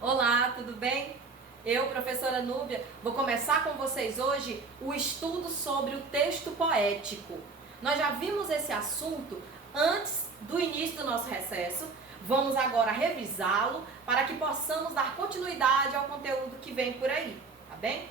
Olá, tudo bem? Eu, professora Núbia, vou começar com vocês hoje o estudo sobre o texto poético. Nós já vimos esse assunto antes do início do nosso recesso. Vamos agora revisá-lo para que possamos dar continuidade ao conteúdo que vem por aí, tá bem?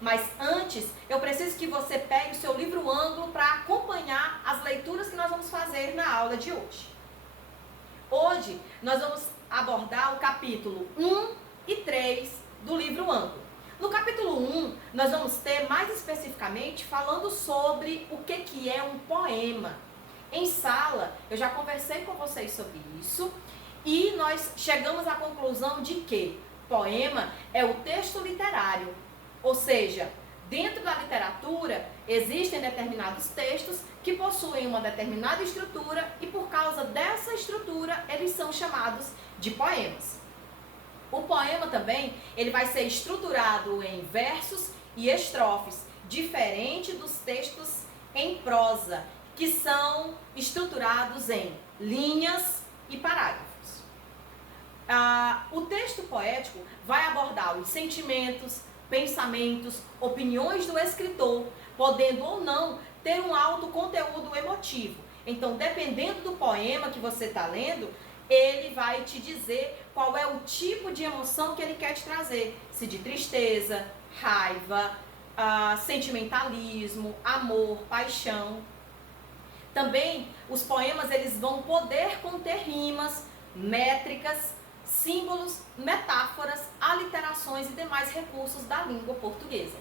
Mas antes, eu preciso que você pegue o seu livro ângulo para acompanhar as leituras que nós vamos fazer na aula de hoje. Hoje, nós vamos abordar o capítulo 1 e 3 do livro ângulo. No capítulo 1, nós vamos ter mais especificamente falando sobre o que é um poema. Em sala, eu já conversei com vocês sobre isso e nós chegamos à conclusão de que poema é o texto literário, ou seja, dentro da literatura existem determinados textos que possuem uma determinada estrutura e por causa dessa estrutura eles são chamados de poemas. O poema também ele vai ser estruturado em versos e estrofes, diferente dos textos em prosa, que são estruturados em linhas e parágrafos. O texto poético vai abordar os sentimentos, pensamentos, opiniões do escritor, podendo ou não ter um alto conteúdo emotivo. Então, dependendo do poema que você está lendo, ele vai te dizer qual é o tipo de emoção que ele quer te trazer. Se de tristeza, raiva, sentimentalismo, amor, paixão. Também os poemas eles vão poder conter rimas, métricas, símbolos, metáforas, aliterações e demais recursos da língua portuguesa.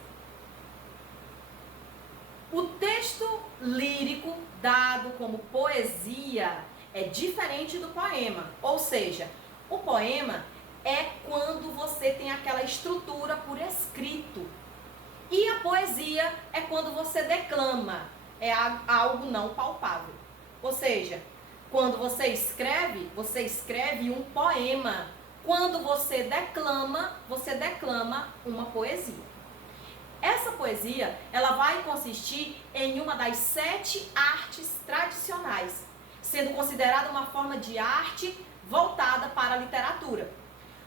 O texto lírico, dado como poesia, é diferente do poema. Ou seja, o poema é quando você tem aquela estrutura por escrito. E a poesia é quando você declama, é algo não palpável. Ou seja, quando você escreve um poema. Quando você declama uma poesia. Essa poesia, ela vai consistir em uma das 7 artes tradicionais, sendo considerada uma forma de arte voltada para a literatura.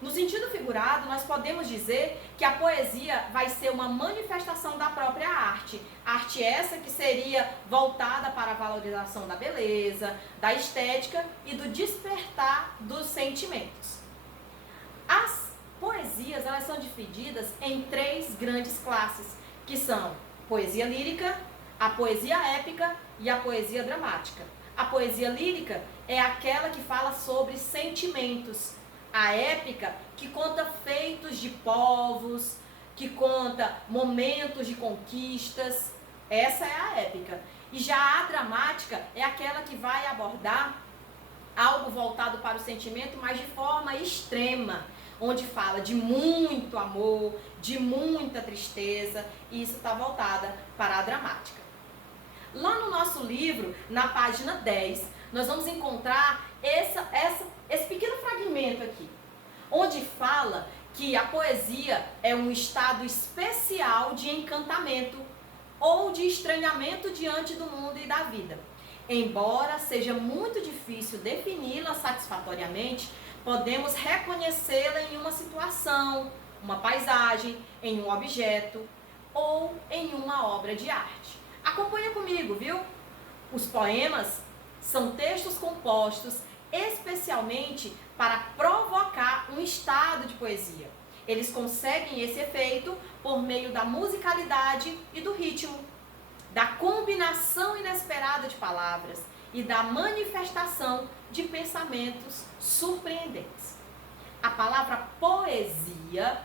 No sentido figurado, nós podemos dizer que a poesia vai ser uma manifestação da própria arte. Arte essa que seria voltada para a valorização da beleza, da estética e do despertar dos sentimentos. As poesias, elas são divididas em 3 grandes classes, que são poesia lírica, a poesia épica e a poesia dramática. A poesia lírica é aquela que fala sobre sentimentos. A épica, que conta feitos de povos, que conta momentos de conquistas. Essa é a épica. E já a dramática é aquela que vai abordar algo voltado para o sentimento, mas de forma extrema, onde fala de muito amor, de muita tristeza, e isso está voltada para a dramática. Lá no nosso livro, na página 10, nós vamos encontrar esse pequeno fragmento aqui, onde fala que a poesia é um estado especial de encantamento ou de estranhamento diante do mundo e da vida. Embora seja muito difícil defini-la satisfatoriamente, podemos reconhecê-la em uma situação, uma paisagem, em um objeto ou em uma obra de arte. Acompanha comigo, viu? Os poemas são textos compostos especialmente para provocar um estado de poesia. Eles conseguem esse efeito por meio da musicalidade e do ritmo, da combinação inesperada de palavras e da manifestação de pensamentos surpreendentes. A palavra poesia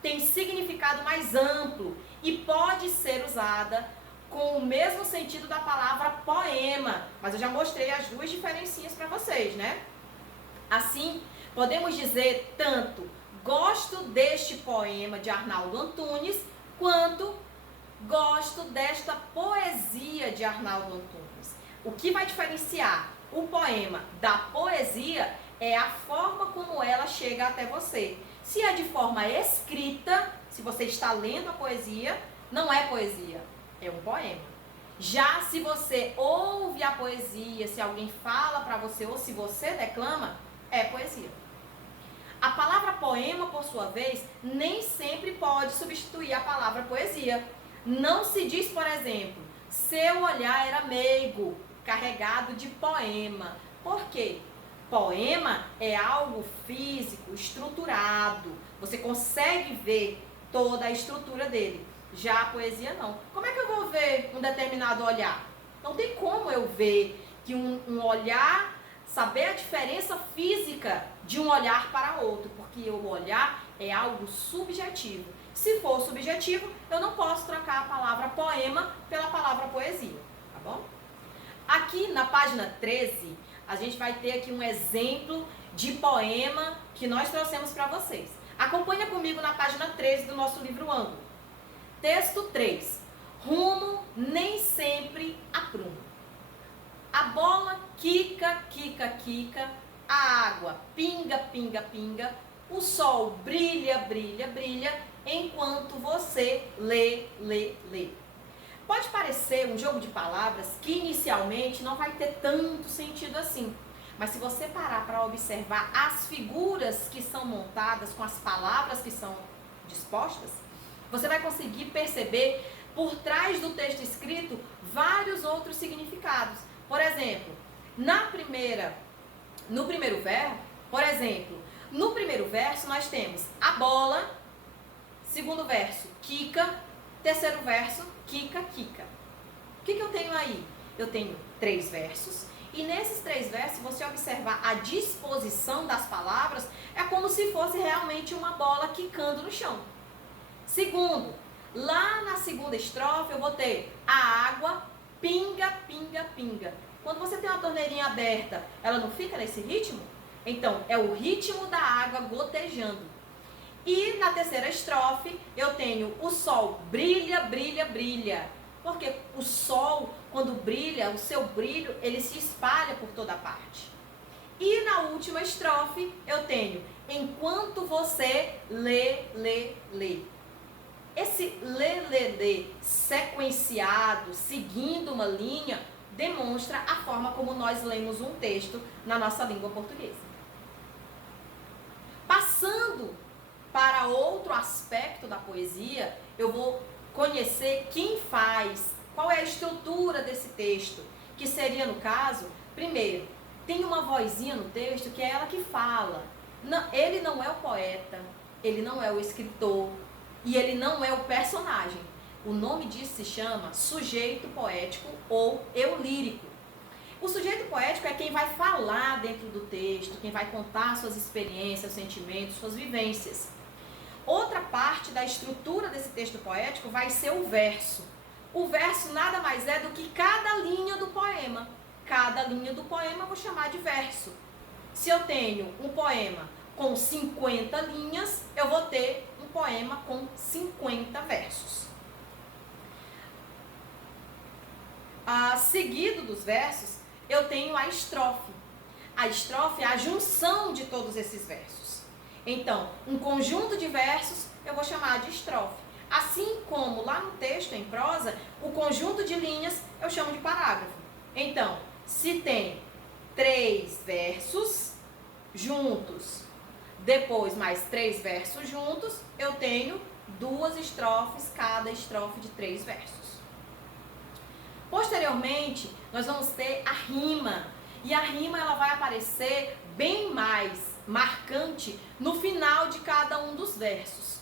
tem significado mais amplo e pode ser usada com o mesmo sentido da palavra poema, mas eu já mostrei as 2 diferencinhas para vocês, né? Assim, podemos dizer tanto gosto deste poema de Arnaldo Antunes, quanto gosto desta poesia de Arnaldo Antunes. O que vai diferenciar o poema da poesia é a forma como ela chega até você. Se é de forma escrita, se você está lendo a poesia, não é poesia, é um poema. Já se você ouve a poesia, se alguém fala para você ou se você declama, é poesia. A palavra poema, por sua vez, nem sempre pode substituir a palavra poesia. Não se diz, por exemplo, seu olhar era meigo, carregado de poema. Por quê? Poema é algo físico, estruturado. Você consegue ver toda a estrutura dele. Já a poesia não. Como é que eu vou ver um determinado olhar? Não tem como eu ver que um olhar, saber a diferença física de um olhar para outro, porque o olhar é algo subjetivo. Se for subjetivo, eu não posso trocar a palavra poema pela palavra poesia, tá bom? Aqui na página 13, a gente vai ter aqui um exemplo de poema que nós trouxemos para vocês. Acompanha comigo na página 13 do nosso livro Ângulo. Texto 3. Rumo nem sempre aprumo. A bola quica, quica, quica. A água pinga, pinga, pinga. O sol brilha, brilha, brilha. Enquanto você lê, lê, lê. Pode parecer um jogo de palavras que inicialmente não vai ter tanto sentido assim. Mas se você parar para observar as figuras que são montadas com as palavras que são dispostas, você vai conseguir perceber por trás do texto escrito vários outros significados. Por exemplo, no primeiro verbo, por exemplo, no primeiro verso nós temos a bola, segundo verso, quica, terceiro verso, quica, quica. O que eu tenho aí? Eu tenho 3 versos e nesses 3 versos, se você observar a disposição das palavras, é como se fosse realmente uma bola quicando no chão. Segundo, lá na segunda estrofe eu vou ter a água pinga, pinga, pinga. Quando você tem uma torneirinha aberta, ela não fica nesse ritmo? Então, é o ritmo da água gotejando. E na terceira estrofe, eu tenho o sol brilha, brilha, brilha. Porque o sol, quando brilha, o seu brilho, ele se espalha por toda parte. E na última estrofe, eu tenho enquanto você lê, lê, lê. Esse lê, lê, lê sequenciado, seguindo uma linha, demonstra a forma como nós lemos um texto na nossa língua portuguesa. Passando para outro aspecto da poesia, eu vou conhecer quem faz, qual é a estrutura desse texto, que seria, no caso, primeiro, tem uma vozinha no texto que é ela que fala. Não, ele não é o poeta, ele não é o escritor e ele não é o personagem. O nome disso se chama sujeito poético ou eu lírico. O sujeito poético é quem vai falar dentro do texto, quem vai contar suas experiências, sentimentos, suas vivências. Outra parte da estrutura desse texto poético vai ser o verso. O verso nada mais é do que cada linha do poema. Cada linha do poema eu vou chamar de verso. Se eu tenho um poema com 50 linhas, eu vou ter um poema com 50 versos. Seguido dos versos, eu tenho a estrofe. A estrofe é a junção de todos esses versos. Então, um conjunto de versos eu vou chamar de estrofe. Assim como lá no texto, em prosa, o conjunto de linhas eu chamo de parágrafo. Então, se tem 3 versos juntos, depois mais 3 versos juntos, eu tenho 2 estrofes, cada estrofe de 3 versos. Posteriormente, nós vamos ter a rima. E a rima ela vai aparecer bem mais marcante no final de cada um dos versos.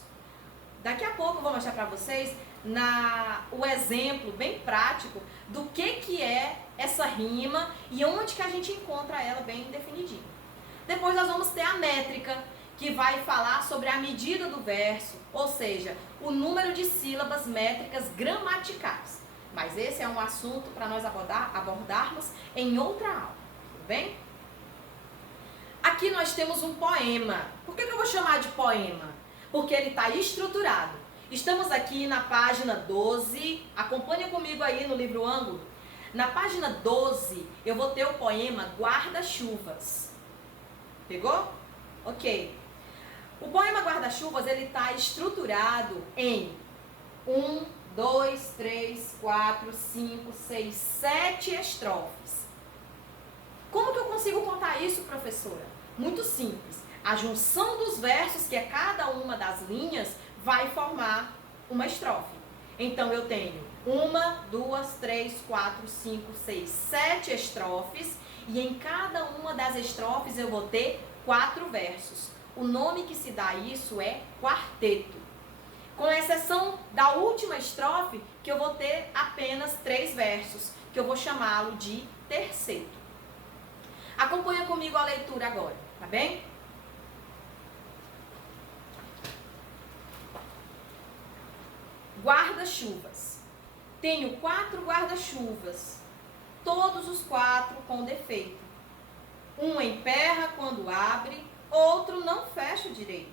Daqui a pouco eu vou mostrar para vocês o exemplo bem prático do que é essa rima e onde que a gente encontra ela bem definidinha. Depois nós vamos ter a métrica, que vai falar sobre a medida do verso, ou seja, o número de sílabas métricas gramaticais. Mas esse é um assunto para nós abordarmos em outra aula, tudo bem? Aqui nós temos um poema. Por que eu vou chamar de poema? Porque ele está estruturado. Estamos aqui na página 12, acompanha comigo aí no livro Ângulo. Na página 12, eu vou ter o poema Guarda-Chuvas. Pegou? Ok. O poema Guarda-Chuvas, ele está estruturado em 1, 2, 3, 4, 5, 6, 7 estrofes. Como que eu consigo contar isso, professora? Muito simples. A junção dos versos, que é cada uma das linhas, vai formar uma estrofe. Então eu tenho 1, 2, 3, 4, 5, 6, 7 estrofes, e em cada uma das estrofes eu vou ter 4 versos. O nome que se dá a isso é quarteto. Com exceção da última estrofe, que eu vou ter apenas 3 versos, que eu vou chamá-lo de terceto. Acompanha comigo a leitura agora, tá bem? Guarda-chuvas. Tenho 4 guarda-chuvas, todos os 4 com defeito. Um emperra quando abre, outro não fecha direito.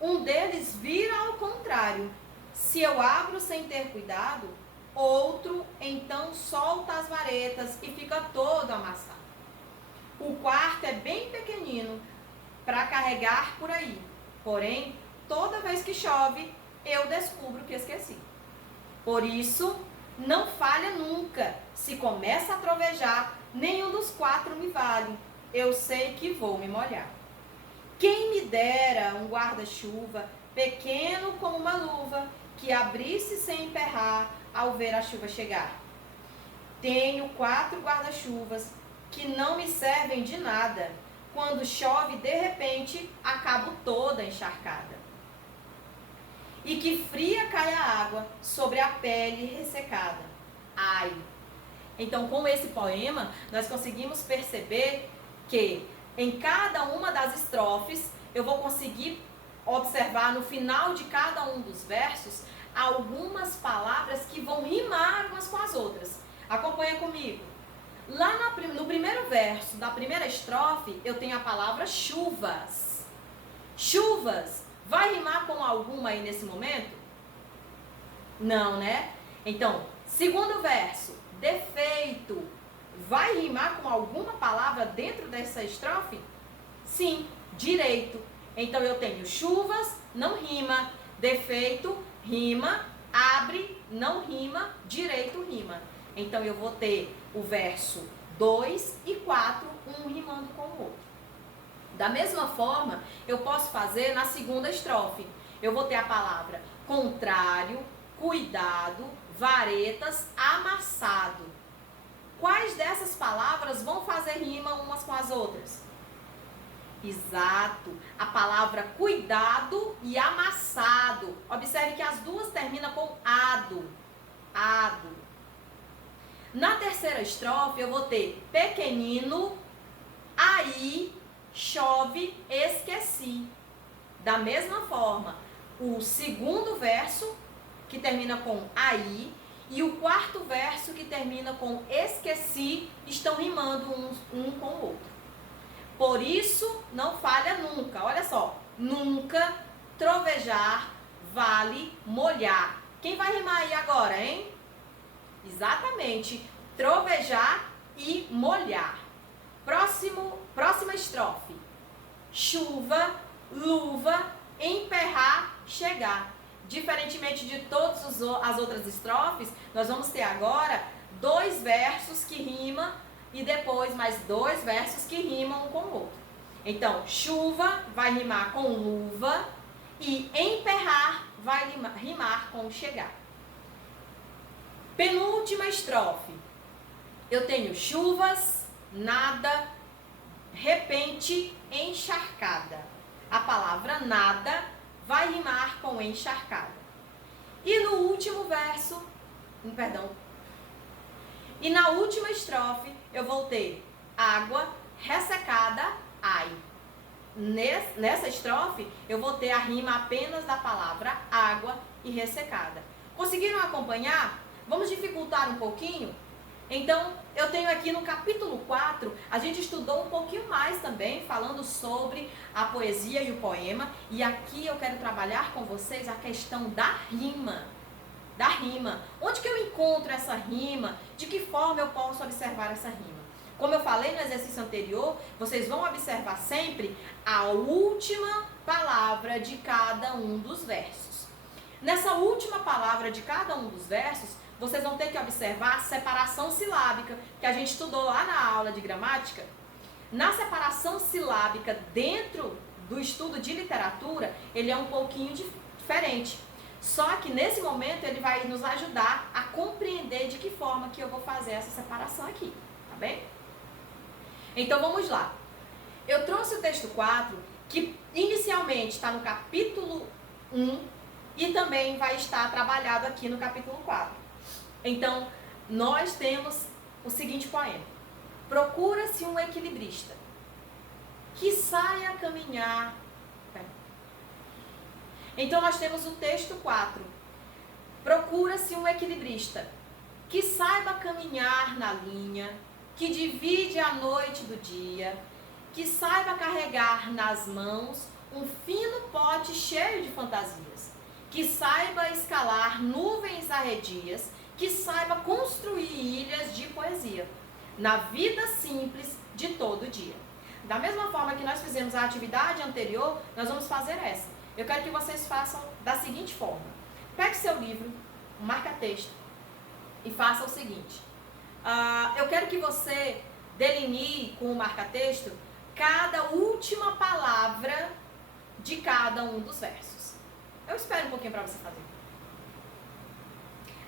Um deles vira ao contrário. Se eu abro sem ter cuidado, outro então solta as varetas e fica todo amassado. O quarto é bem pequenino para carregar por aí. Porém, toda vez que chove, eu descubro que esqueci. Por isso, não falha nunca. Se começa a trovejar, nenhum dos 4 me vale. Eu sei que vou me molhar. Quem me dera um guarda-chuva, pequeno como uma luva, que abrisse sem emperrar ao ver a chuva chegar. Tenho 4 guarda-chuvas que não me servem de nada. Quando chove, de repente, acabo toda encharcada. E que fria cai a água sobre a pele ressecada. Ai! Então, com esse poema, nós conseguimos perceber que em cada uma das estrofes, eu vou conseguir observar no final de cada um dos versos algumas palavras que vão rimar umas com as outras. Acompanha comigo. Lá no primeiro verso da primeira estrofe, eu tenho a palavra chuvas. Chuvas. Vai rimar com alguma aí nesse momento? Não, né? Então, segundo verso, defeito. Vai rimar com alguma palavra dentro dessa estrofe? Sim, direito. Então eu tenho chuvas, não rima. Defeito, rima. Abre, não rima. Direito, rima. Então eu vou ter o verso 2 e 4, um rimando com o outro. Da mesma forma, eu posso fazer na segunda estrofe. Eu vou ter a palavra contrário, cuidado, varetas, amassado. Quais dessas palavras vão fazer rima umas com as outras? Exato, a palavra cuidado e amassado. Observe que as duas terminam com ado. Ado. Na terceira estrofe, eu vou ter pequenino, aí, chove, esqueci. Da mesma forma, o segundo verso, que termina com aí, e o quarto verso, que termina com esqueci, estão rimando um com o outro. Por isso, não falha nunca. Olha só, nunca, trovejar, vale, molhar. Quem vai rimar aí agora, hein? Exatamente, trovejar e molhar. Próxima estrofe. Chuva, luva, emperrar, chegar. Diferentemente de todas as outras estrofes, nós vamos ter agora 2 versos que rimam e depois mais 2 versos que rimam um com o outro. Então, chuva vai rimar com luva e emperrar vai rimar com chegar. Penúltima estrofe. Eu tenho chuvas, nada, repente, encharcada. A palavra nada vai rimar com encharcada. E no último verso, e na última estrofe, eu vou ter água, ressecada, ai. Nessa estrofe, eu vou ter a rima apenas da palavra água e ressecada. Conseguiram acompanhar? Vamos dificultar um pouquinho? Então, eu tenho aqui no capítulo 4, a gente estudou um pouquinho mais também, falando sobre a poesia e o poema. E aqui eu quero trabalhar com vocês a questão da rima. Da rima. Onde que eu encontro essa rima? De que forma eu posso observar essa rima? Como eu falei no exercício anterior, vocês vão observar sempre a última palavra de cada um dos versos. Nessa última palavra de cada um dos versos, vocês vão ter que observar a separação silábica, que a gente estudou lá na aula de gramática. Na separação silábica dentro do estudo de literatura, ele é um pouquinho diferente. Só que nesse momento ele vai nos ajudar a compreender de que forma que eu vou fazer essa separação aqui, tá bem? Então vamos lá. Eu trouxe o texto 4, que inicialmente está no capítulo 1 e também vai estar trabalhado aqui no capítulo 4. Então, nós temos o seguinte poema. Procura-se um equilibrista que saia a caminhar. Então, nós temos o texto 4. Procura-se um equilibrista que saiba caminhar na linha, que divide a noite do dia, que saiba carregar nas mãos um fino pote cheio de fantasias, que saiba escalar nuvens arredias, que saiba construir ilhas de poesia, na vida simples de todo dia. Da mesma forma que nós fizemos a atividade anterior, nós vamos fazer essa. Eu quero que vocês façam da seguinte forma. Pegue seu livro, um marca-texto, e faça o seguinte. Eu quero que você delinee com o marca-texto cada última palavra de cada um dos versos. Eu espero um pouquinho para você fazer.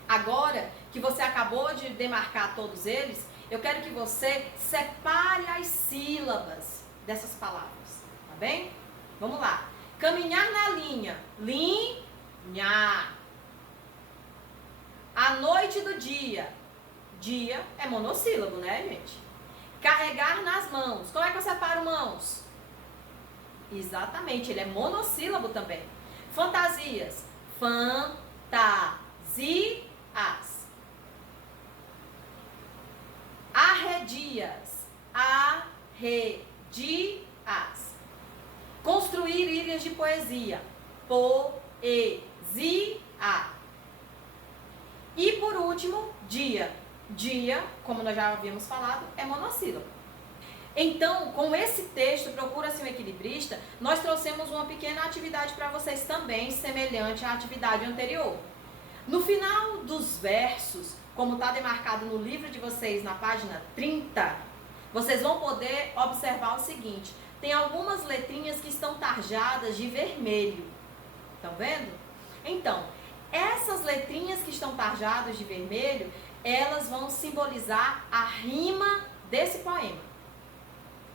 Agora que você acabou de demarcar todos eles, eu quero que você separe as sílabas dessas palavras, tá bem? Vamos lá. Caminhar na linha, linha. A noite do dia, dia é monossílabo, né, gente? Carregar nas mãos, como é que eu separo mãos? Exatamente, ele é monossílabo também. Fantasias, fantasias. Arredias, arredias. Construir ilhas de poesia, poesia. E por último, dia. Dia, como nós já havíamos falado, é monossílabo. Então, com esse texto, Procura-se um Equilibrista, nós trouxemos uma pequena atividade para vocês também, semelhante à atividade anterior. No final dos versos, como está demarcado no livro de vocês, na página 30, vocês vão poder observar o seguinte. Tem algumas letrinhas que estão tarjadas de vermelho. Estão vendo? Então, essas letrinhas que estão tarjadas de vermelho, elas vão simbolizar a rima desse poema.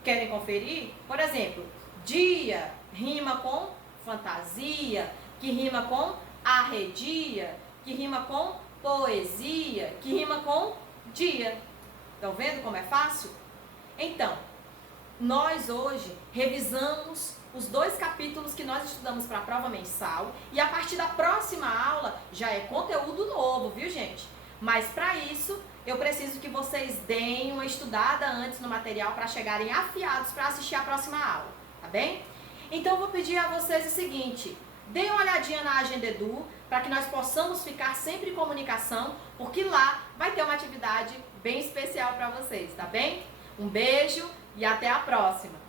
Querem conferir? Por exemplo, dia rima com fantasia, que rima com arredia, que rima com poesia, que rima com dia. Estão vendo como é fácil? Então, nós hoje revisamos os 2 capítulos que nós estudamos para a prova mensal e a partir da próxima aula já é conteúdo novo, viu, gente? Mas para isso, eu preciso que vocês deem uma estudada antes no material para chegarem afiados para assistir a próxima aula, tá bem? Então eu vou pedir a vocês o seguinte, deem uma olhadinha na Agenda Edu para que nós possamos ficar sempre em comunicação, porque lá vai ter uma atividade bem especial para vocês, tá bem? Um beijo e até a próxima!